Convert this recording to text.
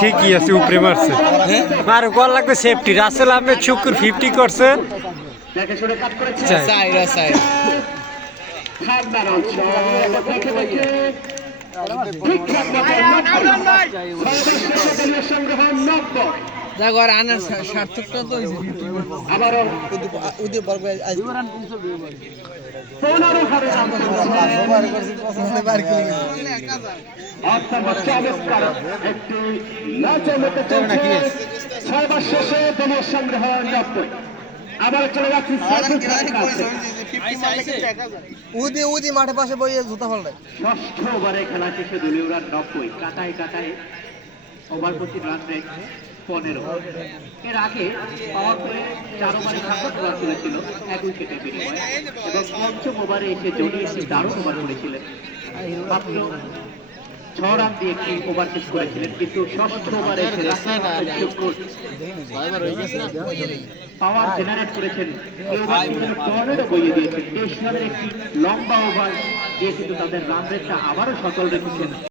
ঠিকই আছে, উপরে মারছে। আর গোল লাগবে সেফটি। রাসেল আহমেদ শুকুর 50 করছে। সার্থকটা তো উদি মাঠে পাশে বইয়ে জুতা ফেলবে। ষষ্ঠ ওভারে খেলা শেষে দলীয় রান 90, কাটায় কাটায় ওভার প্রতি রান রেট 15। এর আগে পাওয়ার প্লে 4 ওভারে 7 রান তুলেছিল 1 উইকেটের বিনিময়ে, এবং পঞ্চম ওভারে এসে জনি একটি দারুণ ওভার করেছিলেন, মাত্র 6 রান দিয়ে একটি ওভার শেষ করেছিলেন। কিন্তু ষষ্ঠ ওভারে এসে পাওয়ার জেনারেট করেছেন, টর্নেডো বইয়ে দিয়েছেন। 23 রানের একটি লম্বা ওভার দিয়ে কিন্তু তাদের রান রেটটা আবারও সচল রেখেছেন।